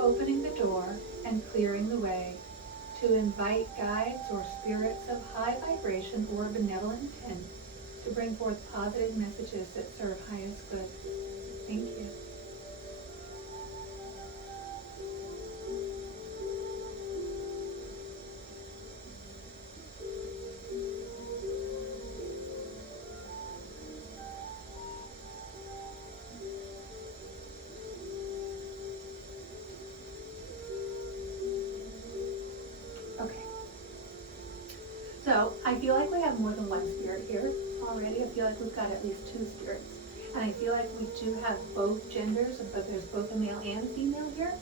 opening the door and clearing the way to invite guides or spirits of high vibration or benevolent intent to bring forth positive messages that serve highest good. Thank you. Okay. So I feel like we have more than one spirit here already. I feel like we've got at least two spirits. And I feel like we do have both genders, but there's both a male and a female here.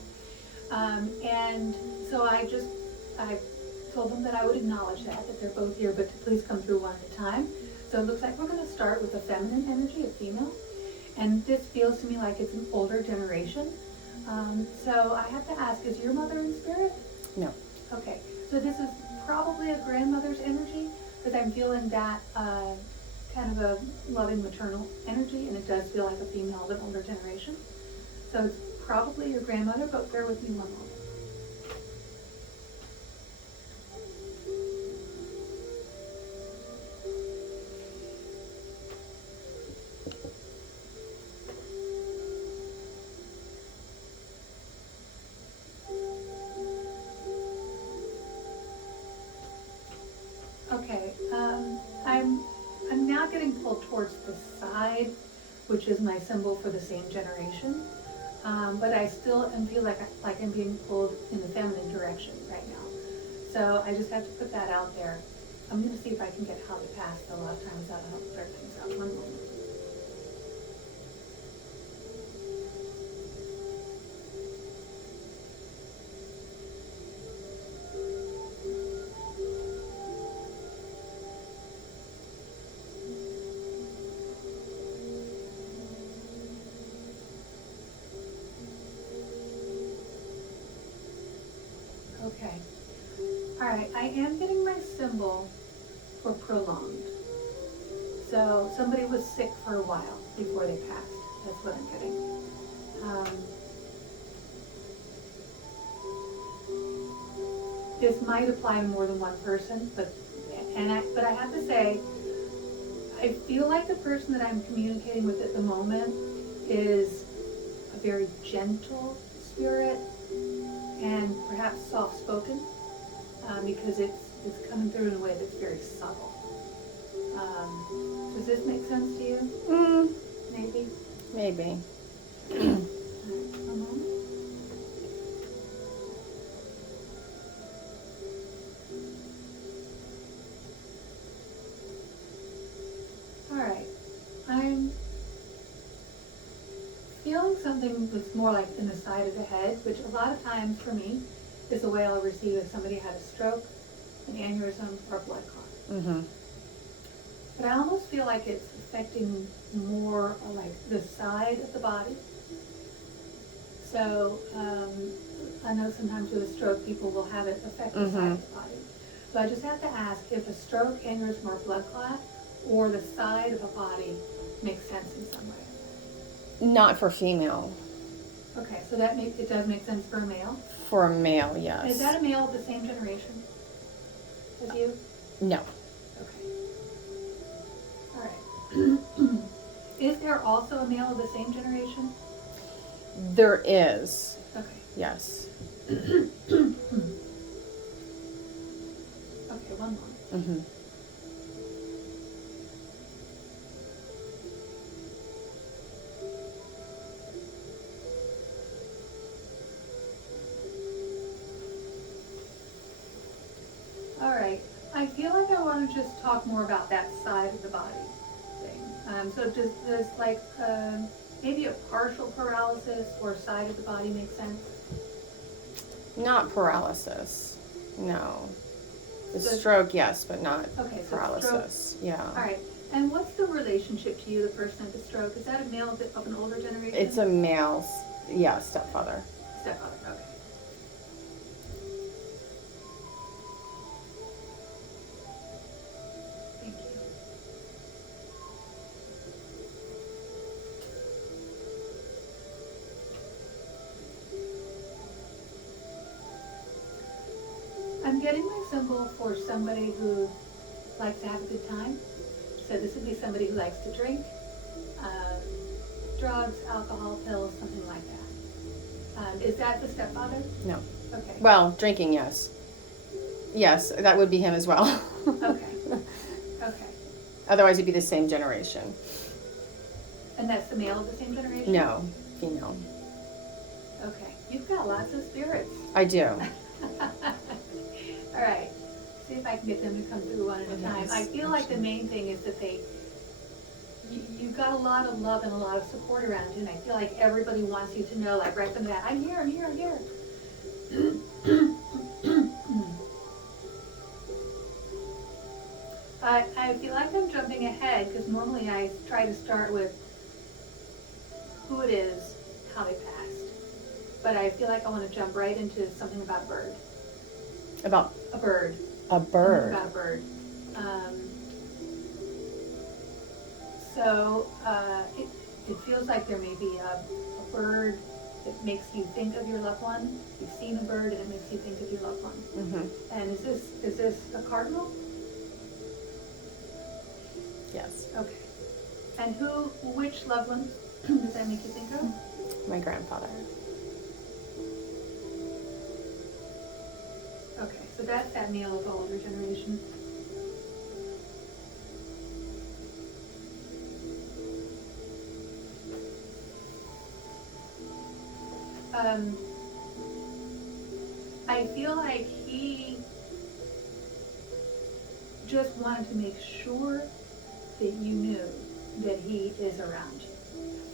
And so I told them that I would acknowledge that they're both here, but to please come through one at a time. So it looks like we're going to start with the feminine energy, a female. And this feels to me like it's an older generation. So I have to ask, is your mother in spirit? No. Okay, so this is probably a grandmother's energy, because I'm feeling that kind of a loving maternal energy, and it does feel like a female of an older generation. So it's probably your grandmother, but bear with me one moment. Okay, I'm now getting pulled towards the side, which is my symbol for the same generation. But I still feel like I'm being pulled in the feminine direction right now. So I just have to put that out there. I'm going to see if I can get how to pass the love times out and help clear things out. One moment. Okay. All right, I am getting my symbol for prolonged. So somebody was sick for a while before they passed. That's what I'm getting. This might apply to more than one person, but I have to say, I feel like the person that I'm communicating with at the moment is a very gentle spirit and perhaps soft-spoken, because it's coming through in a way that's very subtle. Does this make sense to you? Maybe? Maybe. One moment. All right. I'm feeling something that's more like in the side of the head, which a lot of times for me is the way I'll receive if somebody had a stroke, an aneurysm, or a blood clot. Mm-hmm. But I almost feel like it's affecting more like the side of the body. So I know sometimes with a stroke, people will have it affect the side of the body. So I just have to ask if a stroke, aneurysm, or blood clot, or the side of a body makes sense in some way. Not for female. Okay, so it does make sense for a male. For a male, yes. Is that a male of the same generation as you? No. Okay. All right. Is there also a male of the same generation? There is. Okay. Yes. Okay, one moment. Mm-hmm. All right. I feel like I want to just talk more about that side of the body thing. So does this like maybe a partial paralysis or side of the body make sense? Not paralysis. No. The So- stroke, yes, but not Okay, so paralysis. Yeah. All right. And what's the relationship to you, the person with the stroke? Is that a male of an older generation? It's a male, yeah, stepfather. Stepfather. Okay. Thank you. I'm getting my symbol for somebody who likes to have a good time. So this would be somebody who likes to drink, drugs, alcohol, pills, something like that. Is that the stepfather? No. Okay. Well, drinking, yes. Yes, that would be him as well. Okay. Okay. Otherwise, it'd be the same generation. And that's the male of the same generation? No, female. Okay. You've got lots of spirits. I do. All right. See if I can get them to come through one at a time. Yes. I feel like the main thing is that you've got a lot of love and a lot of support around you, and I feel like everybody wants you to know, like right from that, I'm here, I'm here, I'm here. I feel like I'm jumping ahead, because normally I try to start with who it is, how they passed. But I feel like I want to jump right into something about a bird. About A bird. a bird. About a bird. It feels like there may be a bird that makes you think of your loved one. You've seen a bird and it makes you think of your loved one. Mm-hmm. And is this a cardinal? Yes. Okay. And which loved one does that make you think of? My grandfather. Okay, so that's that male of the older generation. I feel like he just wanted to make sure that you knew that he is around you,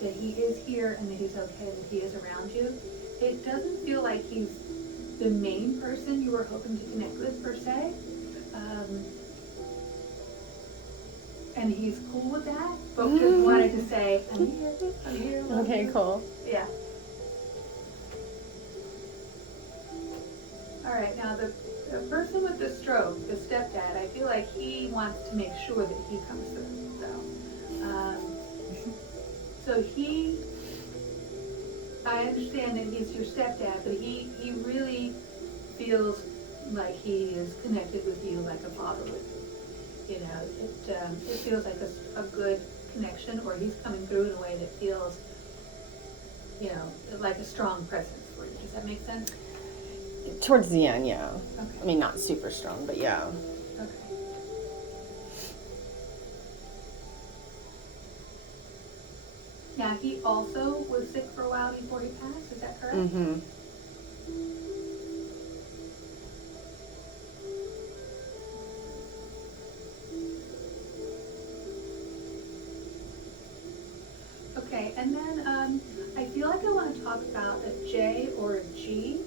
that he is here and that he's okay, that he is around you. It doesn't feel like he's the main person you were hoping to connect with per se. And he's cool with that, but just wanted to say, I'm here, I'm here. love Okay, you. cool. Yeah. All right, now the person with the stroke, the stepdad, I feel like he wants to make sure that he comes through, I understand that he's your stepdad, but he really feels like he is connected with you like a father would. You know, it feels like a good connection, or he's coming through in a way that feels, you know, like a strong presence for you. Does that make sense? Towards the end, yeah. Okay. I mean, not super strong, but yeah. Okay. Now, he also was sick for a while before he passed, is that correct? Mm-hmm. Okay, and then I feel like I want to talk about a J or a G,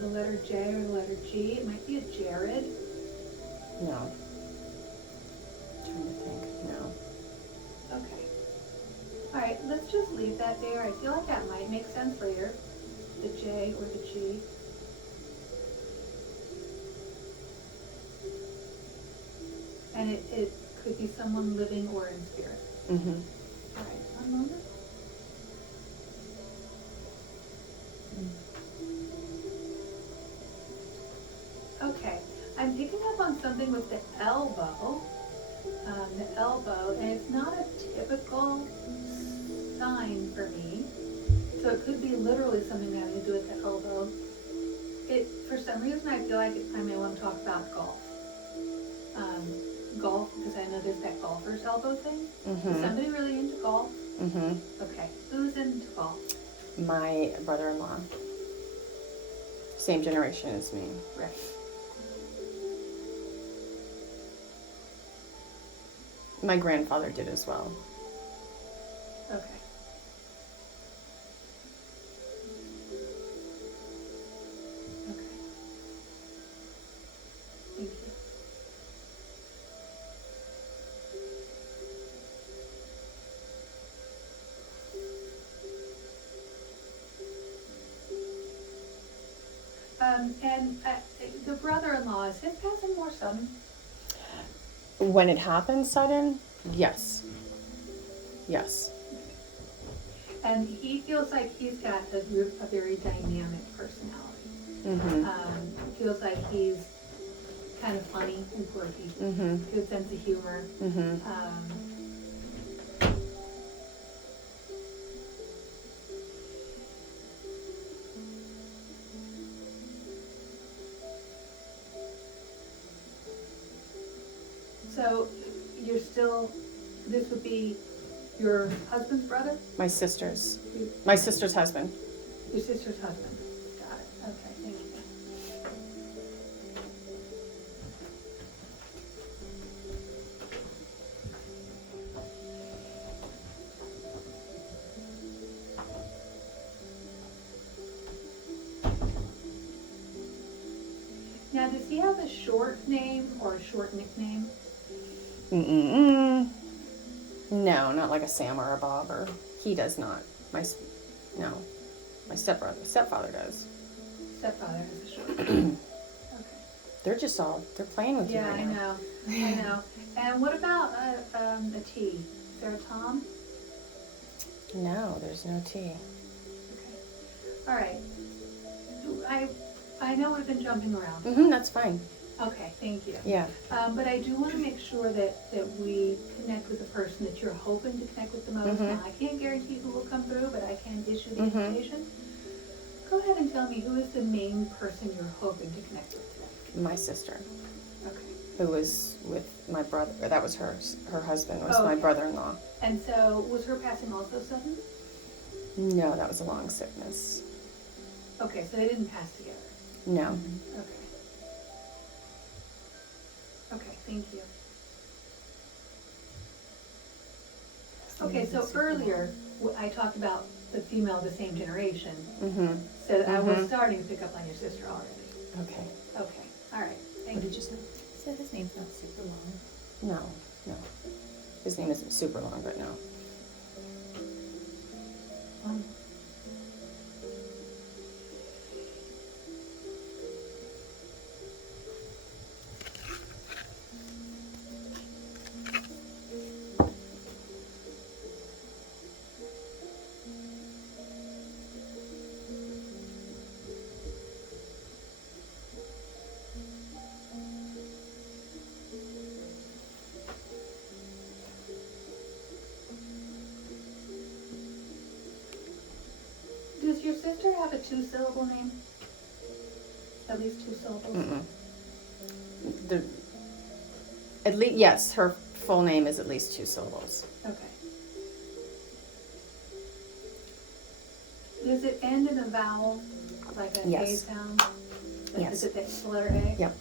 the letter J or the letter G. It might be a Jared. No. Trying to think. No. Okay. All right, let's just leave that there. I feel like that might make sense later, the J or the G. And it could be someone living or in spirit. Mm-hmm. All right, one moment. Okay, I'm picking up on something with the elbow, and it's not a typical sign for me. So it could be literally something having to do with the elbow. For some reason, I feel like I may want to talk about golf. Golf, because I know there's that golfer's elbow thing. Mm-hmm. Is somebody really into golf? Mm-hmm. Okay, who's into golf? My brother-in-law. Same generation as me. Right. My grandfather did as well. Okay. Okay. Thank you. And the brother-in-law, is his passing more sudden? When it happened sudden, yes. Yes. And he feels like he's got a very dynamic personality. Mm-hmm. feels like he's kind of funny and quirky. Mm-hmm. Good sense of humor. Mm-hmm. So you're still, this would be your husband's brother? My sister's husband. Your sister's husband. Got it. Okay, thank you. Now, does he have a short name or a short nickname? Mm-mm. No, not like a Sam or a Bob, or he does not. No, my stepfather does. Stepfather has a short name. Okay. They're playing with Yeah, you right now. I know. And what about a T? Is there a Tom? No, there's no T. Okay. All right. I know I've been jumping around. Mm-hmm, that's fine. Okay, thank you. Yeah. But I do want to make sure that we connect with the person that you're hoping to connect with the most. Mhm. Now, I can't guarantee who will come through, but I can issue the Mhm. invitation. Go ahead and tell me, who is the main person you're hoping to connect with today? My sister, Okay. who was with my brother, or that was her husband was my Okay. brother-in-law. And so, was her passing also sudden? No, that was a long sickness. Okay, so they didn't pass together. No. Okay. Okay, thank you. Okay, so earlier, I talked about the female of the same generation, Mm-hmm. so I was Mhm. starting to pick up on your sister already. Okay. Okay, all right, thank What you. did you say? So his name's not super long. No. His name isn't super long, but no. Does your sister have a 2-syllable name? At least 2 syllables? Mm-mm. At least, yes, her full name is at least 2 syllables. Okay. Does it end in a vowel, like a A Yes. sound? Like, Yes. is it the letter A? Yep.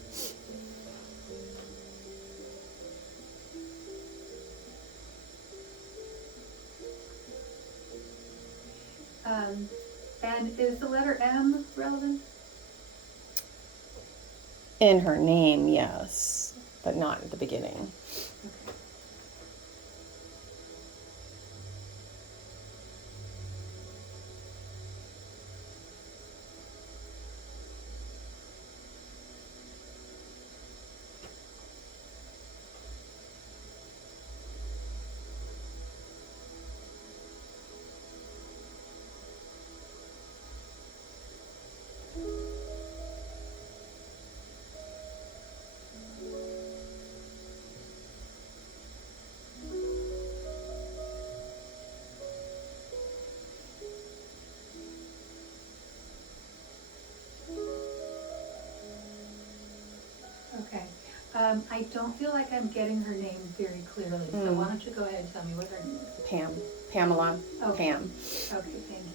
And is the letter M relevant? In her name, yes, but not at the beginning. Okay. Okay. I don't feel like I'm getting her name very clearly, so why don't you go ahead and tell me what her name is? Pamela, Okay. Pam. Okay, thank you.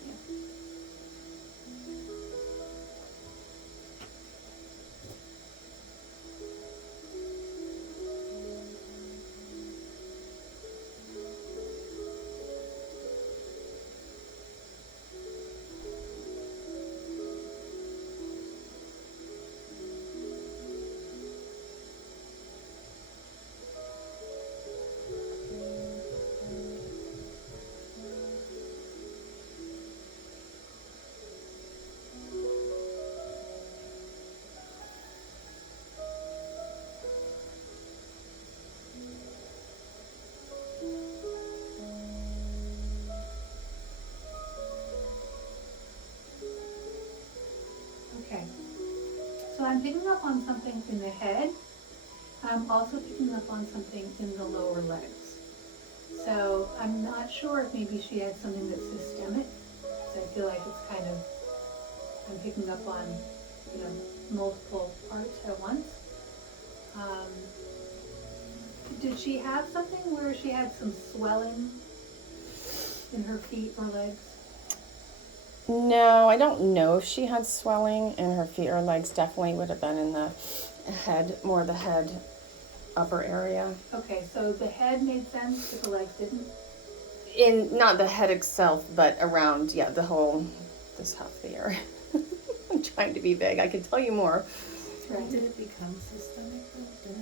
I'm picking up on something in the head. I'm also picking up on something in the lower legs. So I'm not sure if maybe she had something that's systemic. So I feel like it's kind of, I'm picking up on, multiple parts at once. Did she have something where she had some swelling in her feet or legs? No, I don't know if she had swelling in her feet or legs. Definitely would have been in the head, more the head upper area. Okay, so the head made sense, but the legs didn't? In, not the head itself, but around, this half of the area. I'm trying to be vague. I could tell you more. Right. Did it become systemic though?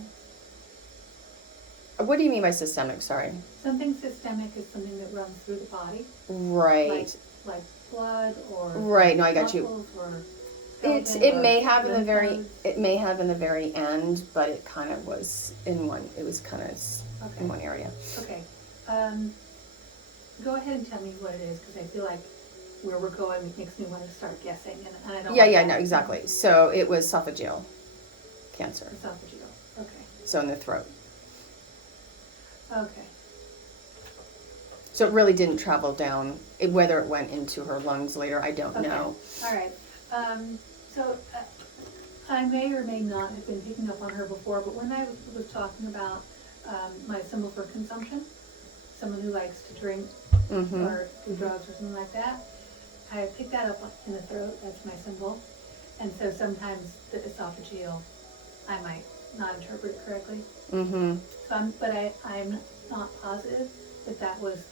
Did What do you mean by systemic? Sorry. Something systemic is something that runs through the body, Right. like blood or Right. No, I got you. muscles or It skeleton may or have in the lymph very nodes. it may have in the very end, but it kind of was in one. It was kind of Okay. in one area. Okay. Go ahead and tell me what it is, because I feel like where we're going makes me want to start guessing, and I don't. Yeah. want Yeah. that. No. Exactly. So it was esophageal cancer. Esophageal. Okay. So in the throat. Okay. So it really didn't travel down. Whether it went into her lungs later, I don't Okay. know. All right. So I may or may not have been picking up on her before, but when I was talking about my symbol for consumption, someone who likes to drink Mm-hmm. or do drugs or something like that, I picked that up in the throat. That's my symbol. And so sometimes the esophageal, I might not interpret it correctly. Mm-hmm. So I'm not positive that was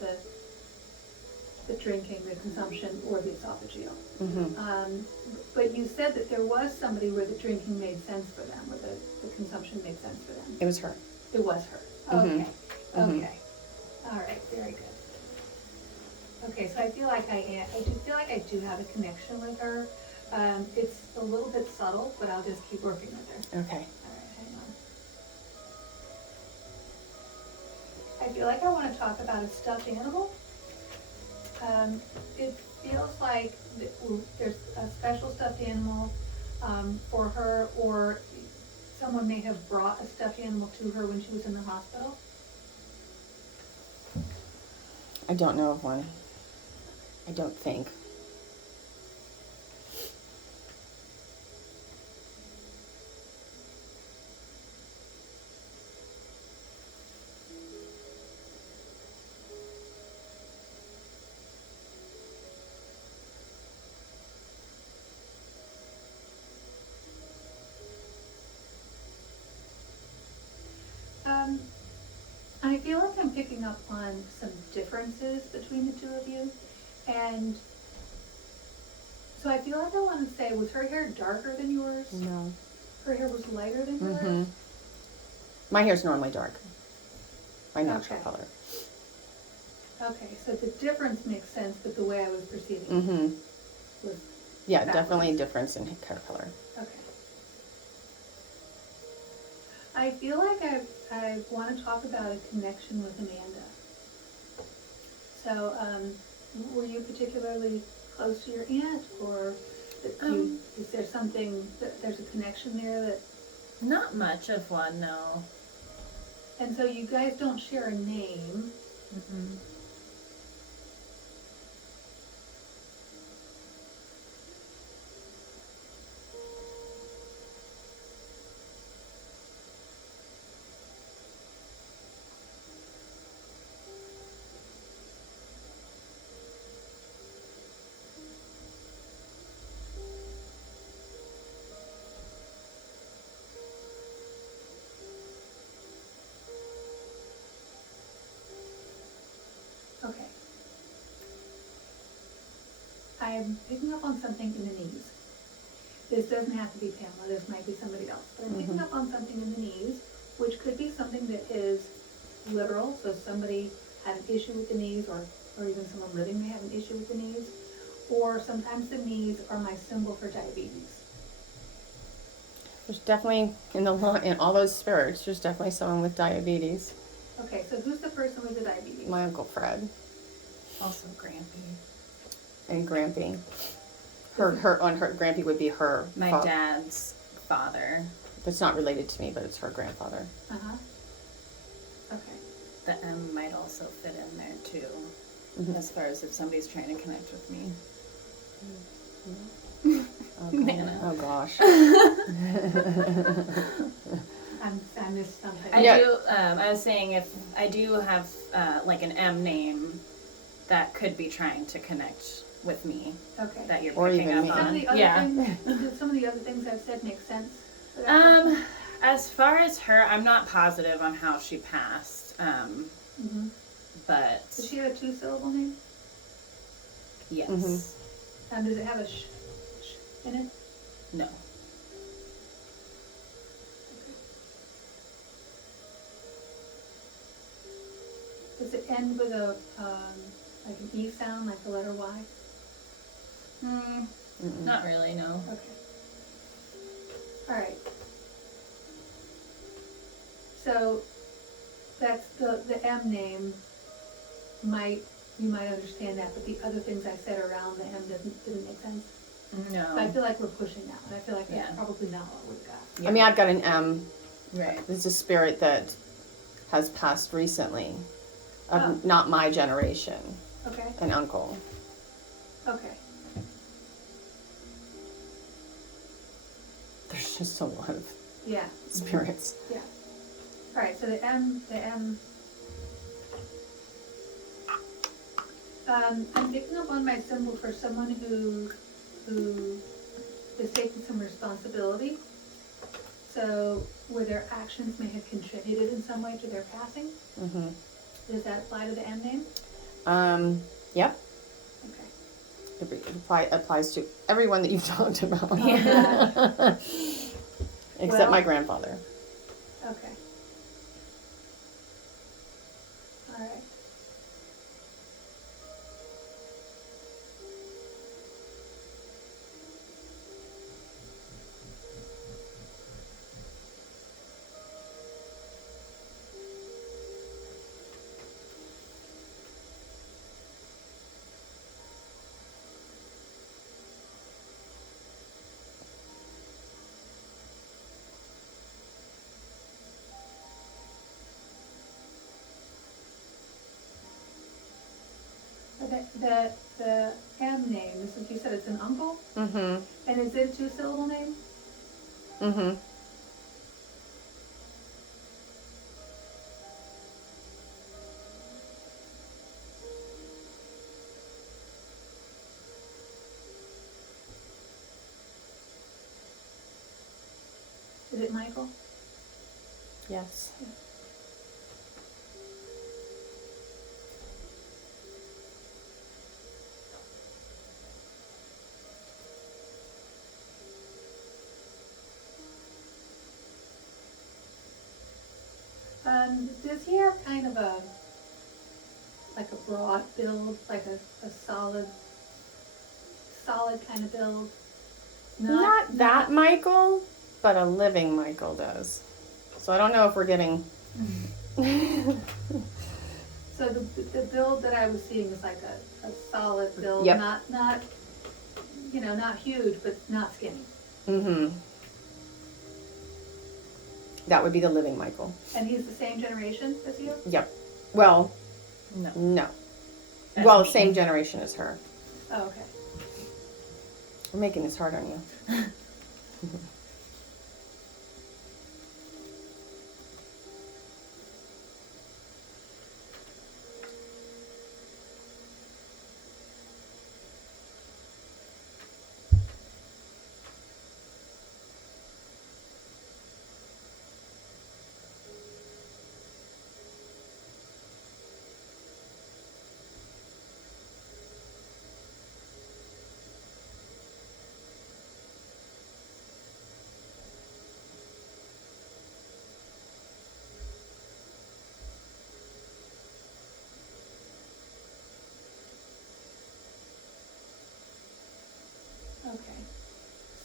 the drinking, the consumption, or the esophageal. Mm-hmm. But you said that there was somebody where the drinking made sense for them, or the consumption made sense for them. It was her. It was her. Mhm. Okay. Mhm. Okay. All right. Very good. Okay, so I do feel like I do have a connection with her. It's a little bit subtle, but I'll just keep working with her. Okay. All right, hang on. I feel like I want to talk about a stuffed animal. It feels like there's a special stuffed animal for her, or someone may have brought a stuffed animal to her when she was in the hospital. I don't know of one. I don't think. I feel like I'm picking up on some differences between the two of you, and so I feel like I want to say, was her hair darker than yours? No. Her hair was lighter than yours? Mm-hmm. My hair's normally dark. My natural Okay. color. Okay, so the difference makes sense, but the way I was perceiving Mm-hmm. it was Yeah, backwards. definitely a difference in hair color. Okay. I feel like I want to talk about a connection with Amanda. So, were you particularly close to your aunt, or is there something, there's a connection there that, Not much of one, no. and so you guys don't share a name? Mm-mm. Okay. I'm picking up on something in the knees. This doesn't have to be Pamela, this might be somebody else, but I'm picking up on something in the knees, which could be something that is literal, so somebody had an issue with the knees, or even someone living may have an issue with the knees, or sometimes the knees are my symbol for diabetes. There's definitely, in all those spirits, there's definitely someone with diabetes. Okay, so who's the person with the diabetes? My Uncle Fred Also Grampy. and Grampy. Her Grampy would be her My dad's father. It's not related to me, but it's her grandfather. Uh-huh. Okay. The M might also fit in there too, Mhm. as far as if somebody's trying to connect with me. Okay. Nana. Oh gosh. I missed something. I Yeah. do. I was saying if I do have like an M name that could be trying to connect with me, Okay. that you're Or picking even up me. Some of on. the other Yeah. things, some of the other things I've said make sense. for that person? As far as her, I'm not positive on how she passed. Mhm. But Does she have a 2-syllable name? yes, Mhm. Does it have a sh in it? no. Does it end with a, like an E sound, like the letter Y? Mm-mm. Not really. No. Okay. All right. So that's the M name. You might understand that, but the other things I said around the M didn't make sense. No. So I feel like we're pushing that one. I feel like that's Yeah. probably not what we've got. Yeah. I mean, I've got an M. Right. It's a spirit that has passed recently, of Oh. not my generation, Okay. an uncle. Okay. There's just a lot of Yeah. spirits. Yeah. All right. So the M. I'm picking up on my symbol for someone who is taking some responsibility. So where their actions may have contributed in some way to their passing. Mm-hmm. Does that apply to the M name? Yep. Okay. It applies to everyone that you've talked about. Yeah. Except Well- my grandfather. Okay. All right. The M name, this is, you said it's an uncle? Mm-hmm. And is it a 2-syllable name? Mm-hmm. Is it Michael? Yes. Does he have kind of like a broad build, like a solid kind of build? Not that Michael, but a living Michael does. So I don't know if we're getting. So the build that I was seeing is like a solid build, Yep. not not huge, but not skinny. Mm-hmm. That would be the living Michael. And he's the same generation as you? Yep. Well, No. no. That's Well, me. same generation as her. Oh, okay. We're making this hard on you. Okay.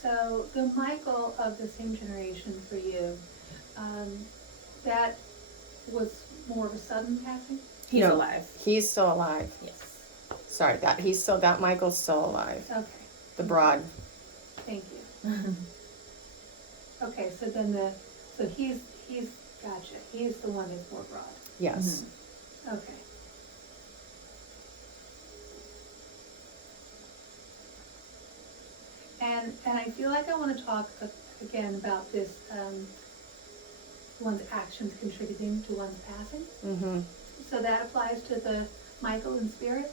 So the Michael of the same generation for you, that was more of a sudden passing? He's No, alive. He's still alive. Yes. Sorry, that Michael's still alive. Okay, The broad. thank you. Okay, so he's, gotcha, he's the one that's more broad. Yes. Okay. And I feel like I wanna talk again about this, one's actions contributing to one's passing. Mm-hmm. So that applies to the Michael in spirit?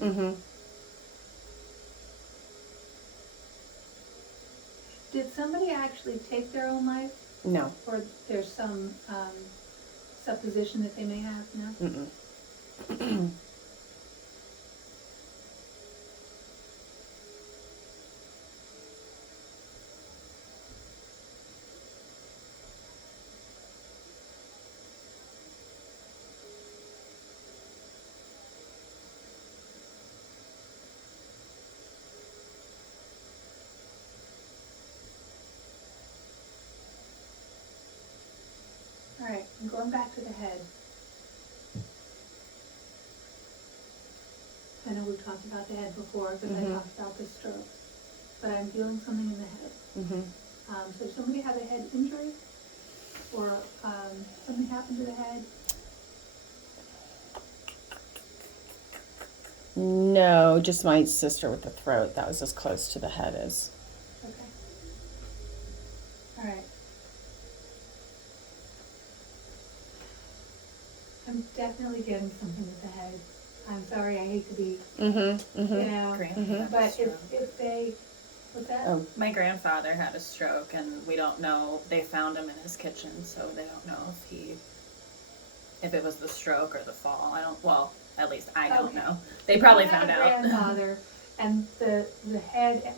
Mm-hmm. Did somebody actually take their own life? No. Or there's some, supposition that they may have, no? Mm-mm. Alright, I'm going back to the head. I know we've talked about the head before, because I talked about the stroke, but I'm feeling something in the head. Mm-hmm. So does somebody have a head injury? Or, something happened to the head? No, just my sister with the throat. That was as close to the head as. Okay. Alright. I'm definitely getting something with the head. I'm sorry, I hate to be, Mm-hmm. you Mm-hmm. know, Grandfather had a but stroke. if they, what's that? Oh. My grandfather had a stroke, and we don't know. They found him in his kitchen, so they don't know if it was the stroke or the fall. I don't. Well, at least I don't Okay. know. They probably You have found a out. grandfather, and the head,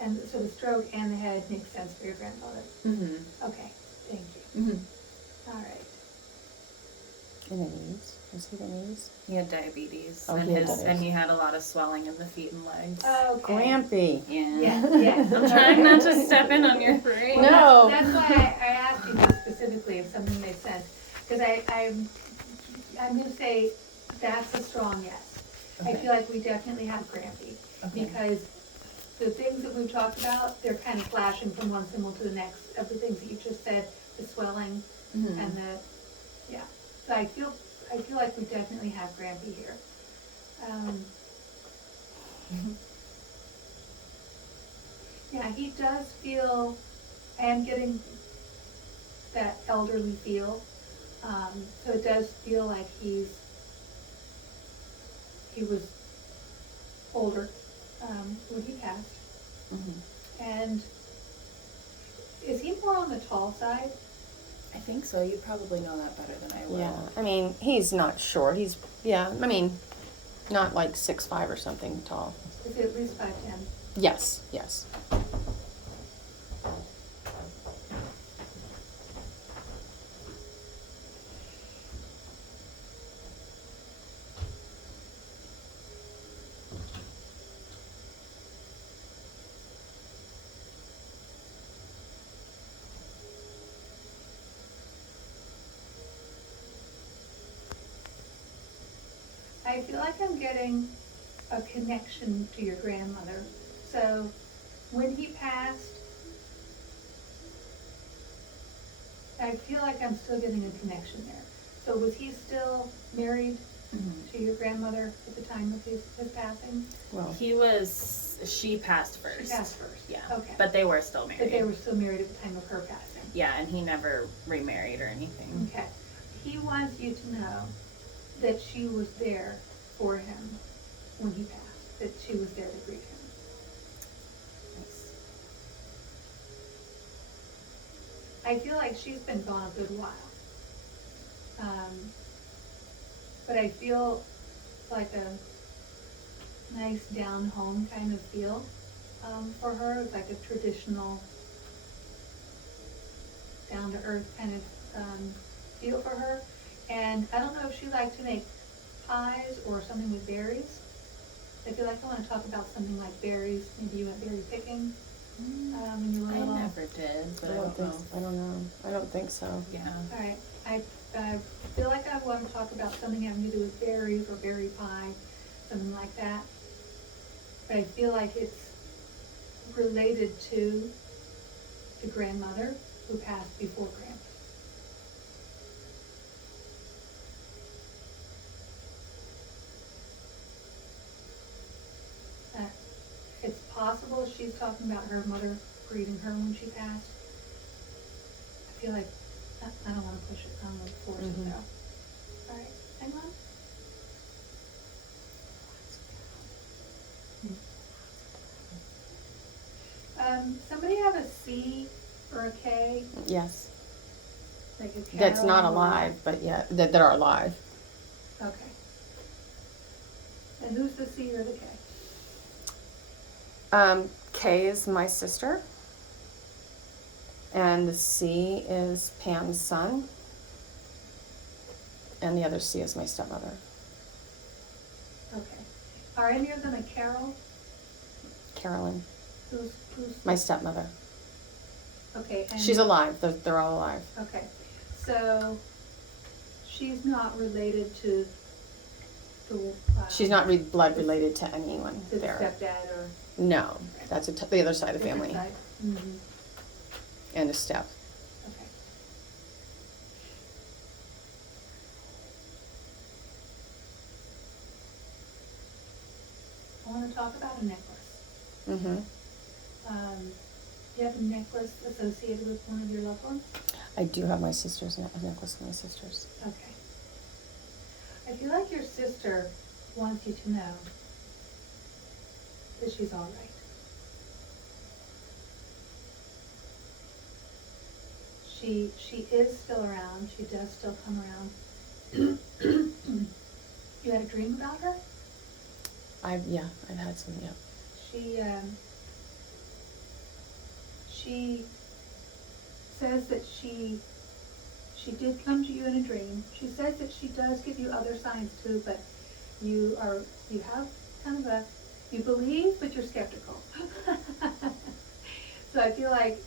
and so the stroke and the head makes sense for your grandfather. Mm-hmm. Okay, thank you. Mm-hmm. All right. And the knees. Was he the knees? He had diabetes, Oh, and he had diabetes. and he had a lot of swelling in the feet and legs. Okay. Grampy. Yeah. Yes. I'm trying not to step in on your parade. No. That's why I asked you this specifically if something made sense, because I'm gonna say that's a strong yes. I Okay. feel like we definitely have Grampy, Okay. because the things that we've talked about, they're kind of flashing from one symbol to the next, of the things that you just said, the swelling Mm-hmm. and yeah. So I feel like we definitely have Grampy here. Yeah, he does feel, I am getting that elderly feel. So it does feel like he was older, when he passed. Mm-hmm. And is he more on the tall side? I think so. You probably know that better than I will. Yeah. I mean, he's not short. He's, yeah, I mean, not like 6'5" or something tall. Is he at least 5'10"? Yes, yes. I feel like I'm getting a connection to your grandmother. So when he passed, I feel like I'm still getting a connection there. So was he still married Mm-hmm. to your grandmother at the time of his passing? Well, She passed first. She passed first. Yeah. Okay. But they were still married. But they were still married at the time of her passing. Yeah, and he never remarried or anything. Okay. He wants you to know that she was there for him when he passed, that she was there to greet him. Nice. I feel like she's been gone a good while. But I feel like a nice down home kind of feel, for her, like a traditional down to earth kind of, feel for her. And I don't know if she liked to make pies or something with berries. I feel like I wanna talk about something like berries, maybe you went berry picking, when you were I little. never did, but I don't think. I don't know. I don't think so. Yeah. Alright, I feel like I want to talk about something having to do with berries or berry pie, something like that. But I feel like it's related to the grandmother who passed before Grandpa. It's possible she's talking about her mother grieving her when she passed. I feel like, I don't wanna push it, I don't wanna force it though. Alright, hang on. Somebody have a C or a K, Yes. like a That's not Carol or- alive, but yeah, that are alive. Okay. And who's the C or the K? Kay is my sister. And the C is Pam's son. And the other C is my stepmother. Okay. Are any of them a Carol? Carolyn, Who's, my stepmother. okay, and. She's alive. They're all alive. Okay, so she's not related to the. She's not blood related to anyone To the there. stepdad or. No, that's the other side of the different family. side? Mhm. And a step. Okay. I wanna talk about a necklace. Mm-hmm. Do you have a necklace associated with one of your loved ones? I do have my sister's necklace of my sister's. Okay. I feel like your sister wants you to know that she's all right. She is still around. She does still come around. You had a dream about her? I've had some, yeah. She says that she did come to you in a dream. She says that she does give you other signs too, but you have kind of you believe, but you're skeptical. So I feel like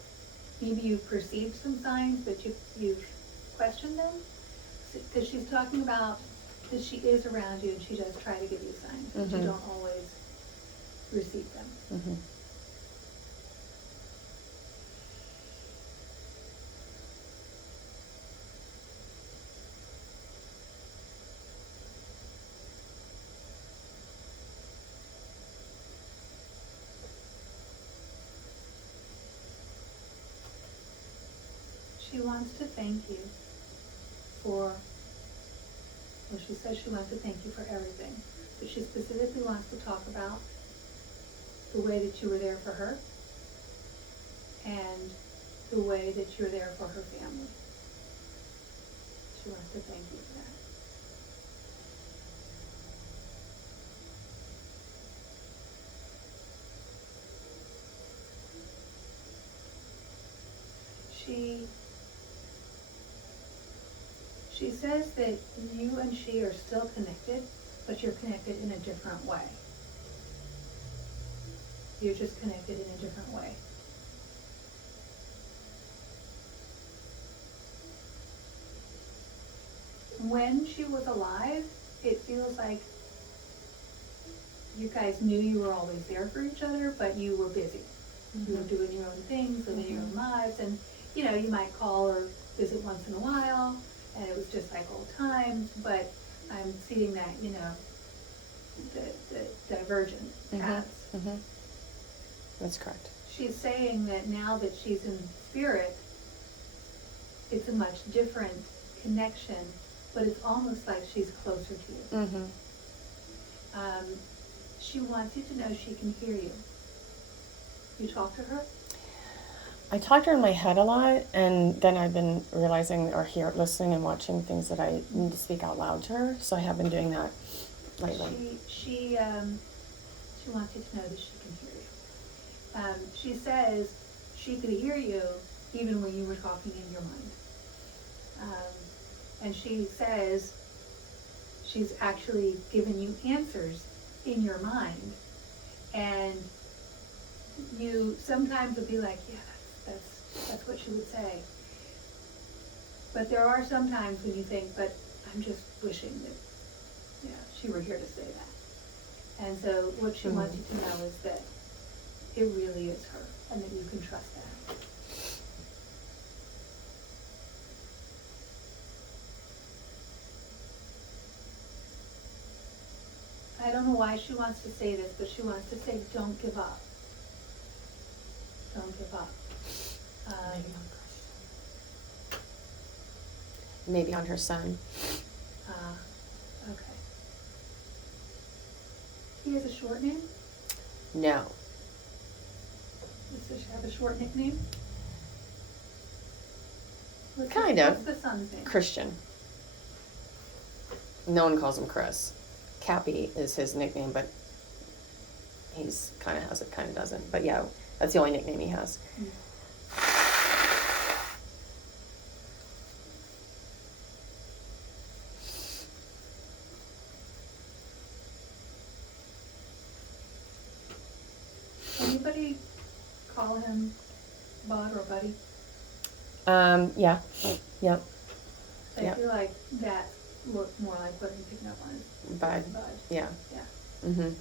maybe you've perceived some signs, but you've questioned them. Because she's talking about that she is around you and she does try to give you signs, but you Mhm. don't always receive them. Mm-hmm. She wants to thank you for, well, she says she wants to thank you for everything, but she specifically wants to talk about the way that you were there for her and the way that you're there for her family. She wants to thank you for that. She says that you and she are still connected, but you're connected in a different way. You're just connected in a different way. When she was alive, it feels like you guys knew you were always there for each other, but you were busy. You were doing your own things, living your own lives, and you might call or visit once in a while, and it was just like old times, but I'm seeing that, the divergent paths. Mm-hmm. That's correct. She's saying that now that she's in spirit, it's a much different connection, but it's almost like she's closer to you. Mm-hmm. She wants you to know she can hear you. You talk to her? I talk to her in my head a lot, and then I've been realizing or listening and watching things that I need to speak out loud to her. So I have been doing that lately. She wants you to know that she can hear you. She says she could hear you even when you were talking in your mind. And she says she's actually given you answers in your mind, and you sometimes would be like, yeah, that's what she would say. But there are some times when you think, but I'm just wishing that she were here to say that. And so what she wants you to know is that it really is her, and that you can trust that. don't know why she wants to say this, but she wants to say, don't give up. Don't give up. Maybe on her son. Okay. He has a short name? No. Does she have a short nickname? Kind of. What's the son's name? Christian. No one calls him Chris. Cappy is his nickname, but he's kind of has it, kind of doesn't. But yeah, that's the only nickname he has. Anybody call him Bud or Buddy? Yeah. Yep. I Yep. feel like that looked more like what I'm picking up on. Bud. Bud. Yeah. Yeah. Mhm.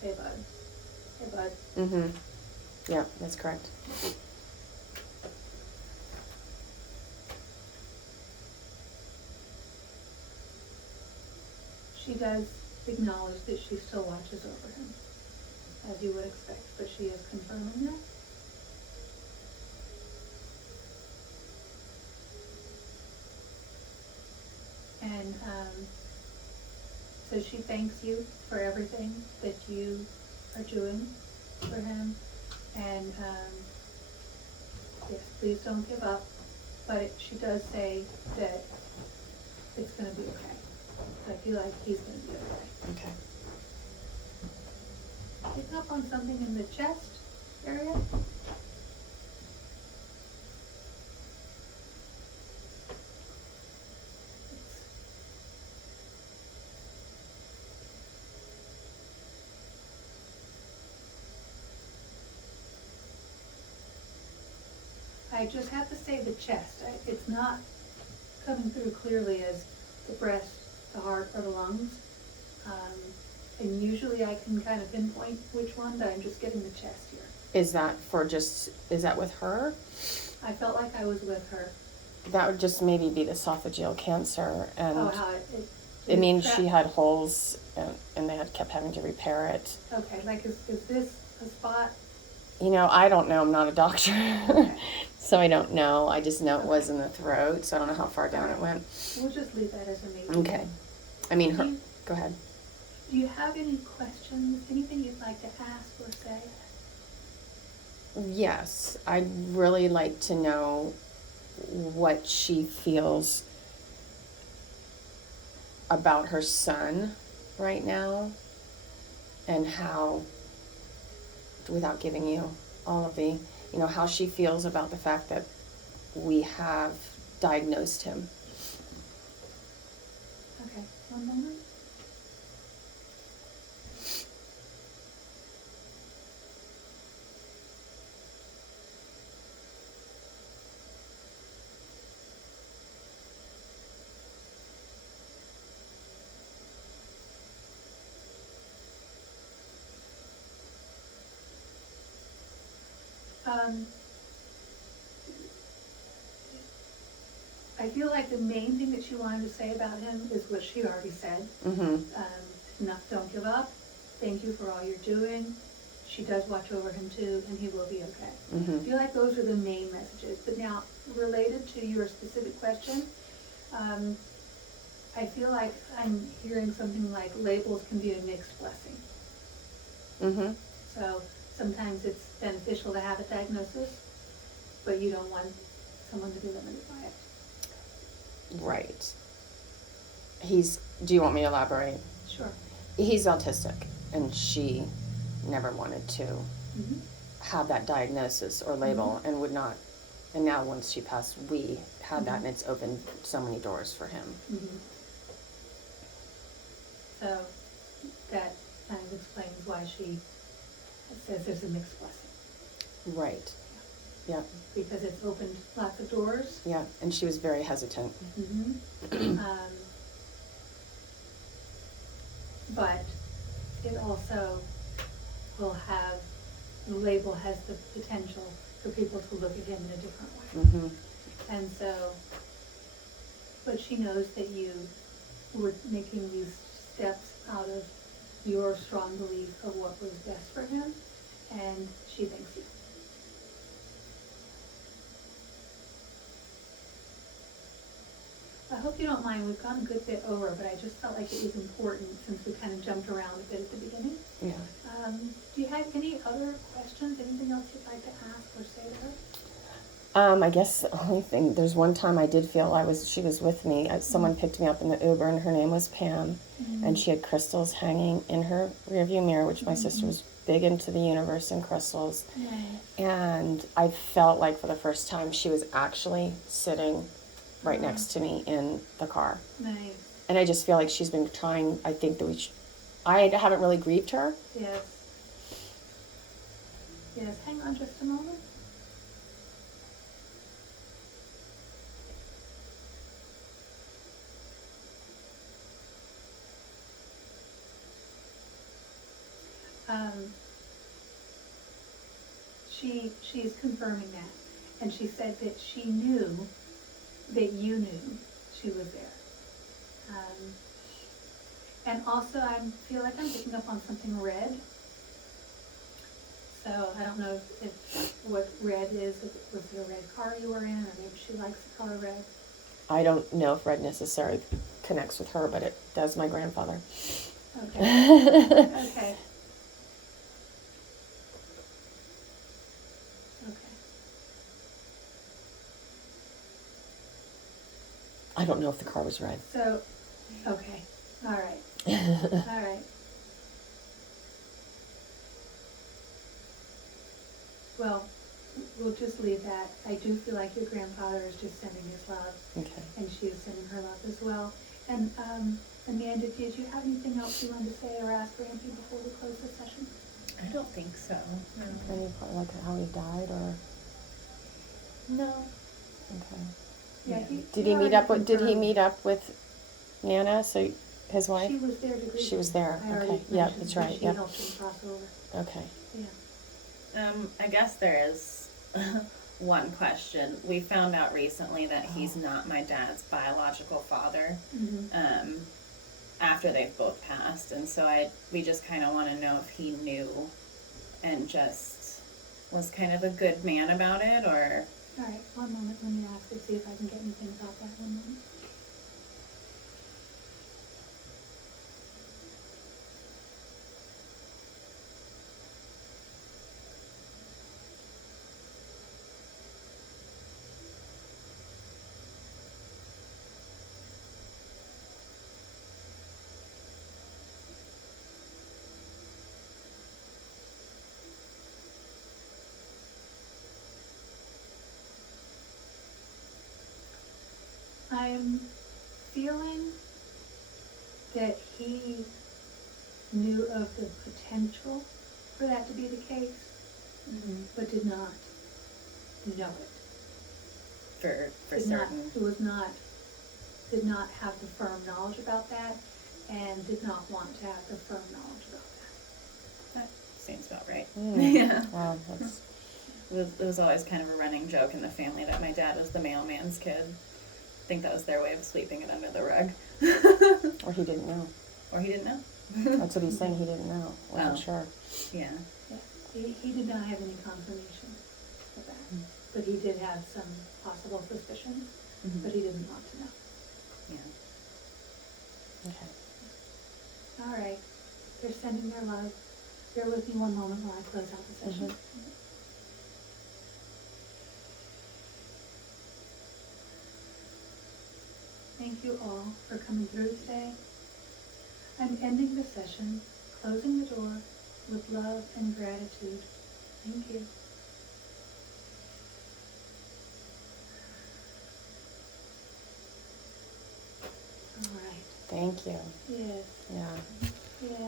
Hey, Bud. Hey, Bud. Mhm. Yeah, that's correct. She does acknowledge that she still watches over him, as you would expect, but she is confirming that. And so she thanks you for everything that you are doing for him. And yes, please don't give up. But she does say that it's going to be okay. So I feel like he's going to be okay. Okay. Picking up on something in the chest area. I just have to say the chest. It's not coming through clearly as the breast, the heart, or the lungs. And usually I can kind of pinpoint which one, but I'm just getting the chest here. Is that with her? I felt like I was with her. That would just maybe be the esophageal cancer, and How I mean, she had holes, and they kept having to repair it. Okay, like is this a spot? You know, I don't know. I'm not a doctor, Okay. so I don't know. I just know it was in the throat, so I don't know how far down it went. We'll just leave that as a maybe. Okay. I mean, her. Go ahead. Do you have any questions? Anything you'd like to ask or say? Yes, I'd really like to know what she feels about her son right now, and how, without giving you all of the, how she feels about the fact that we have diagnosed him. Okay, one moment. I feel like the main thing that she wanted to say about him is what she already said. Mm-hmm. Don't give up. Thank you for all you're doing. She does watch over him too, and he will be okay. Mm-hmm. I feel like those are the main messages. But now, related to your specific question, I feel like I'm hearing something like labels can be a mixed blessing. Mm-hmm. So sometimes it's beneficial to have a diagnosis, but you don't want someone to be limited by it. Right. Do you want me to elaborate? Sure. He's autistic, and she never wanted to Mm-hmm. have that diagnosis or label, and would not. And now once she passed, we had that, and it's opened so many doors for him. Mm-hmm. So that kind of explains why she says there's a mixed blessing. Right. Yeah. Because it's opened lots of doors. Yeah, and she was very hesitant. Mm-hmm. But it also will have, the label has the potential for people to look at him in a different way. Mm-hmm. And so, but she knows that you were making these steps out of your strong belief of what was best for him, and she thanks you. I hope you don't mind, we've gone a good bit over, but I just felt like it was important since we kind of jumped around a bit at the beginning. Yeah. Do you have any other questions, anything else you'd like to ask or say to her? I guess the only thing, there's one time I did feel she was with me. Someone picked me up in the Uber, and her name was Pam, and she had crystals hanging in her rearview mirror, which my sister was big into the universe and crystals. Nice. And I felt like for the first time she was actually sitting right next to me in the car. Nice. And I just feel like she's been trying, I think that I haven't really grieved her. Yes. Yes, hang on just a moment. She is confirming that, and she said that she knew that you knew she was there. And also I feel like I'm picking up on something red. So I don't know if what red is, if it was a red car you were in, or maybe she likes the color red. I don't know if red necessarily connects with her, but it does my grandfather. Okay. Okay. I don't know if the car was red. So, okay, all right, all right. Well, we'll just leave that. I do feel like your grandfather is just sending his love, Okay. and she is sending her love as well. And Amanda, did you have anything else you wanted to say or ask Rampy before we close the session? I don't think so. No. Any part like how he died or? No. Okay. Yeah. Did he meet up with Nana? So his wife? She was there to greet She was him. there. I already Okay. Yeah, mentioned that's that right. She Yep. helped him cross over. Okay. Yeah. I guess there is one question. We found out recently that he's not my dad's biological father. Mm-hmm. After they've both passed, and so we just kind of want to know if he knew and just was kind of a good man about it, or. All right, one moment. Let me ask to see if I can get anything about that. One moment. I'm feeling that he knew of the potential for that to be the case, but did not know it. For Did certain. did not have the firm knowledge about that, and did not want to have the firm knowledge about that. That seems about right. Yeah. Wow, that's. It was always kind of a running joke in the family that my dad was the mailman's kid. I think that was their way of sweeping it under the rug. Or he didn't know. Or he didn't know. That's what he's saying. He didn't know. Wasn't sure. Yeah. Yeah, he did not have any confirmation of that, but he did have some possible suspicions, but he didn't want to know. Yeah. Okay. All right, they're sending their love. Bear with me one moment while I close out the session. Thank you all for coming through today. I'm ending the session, closing the door with love and gratitude. Thank you. All right. Thank you. Yes. Yeah. Yeah.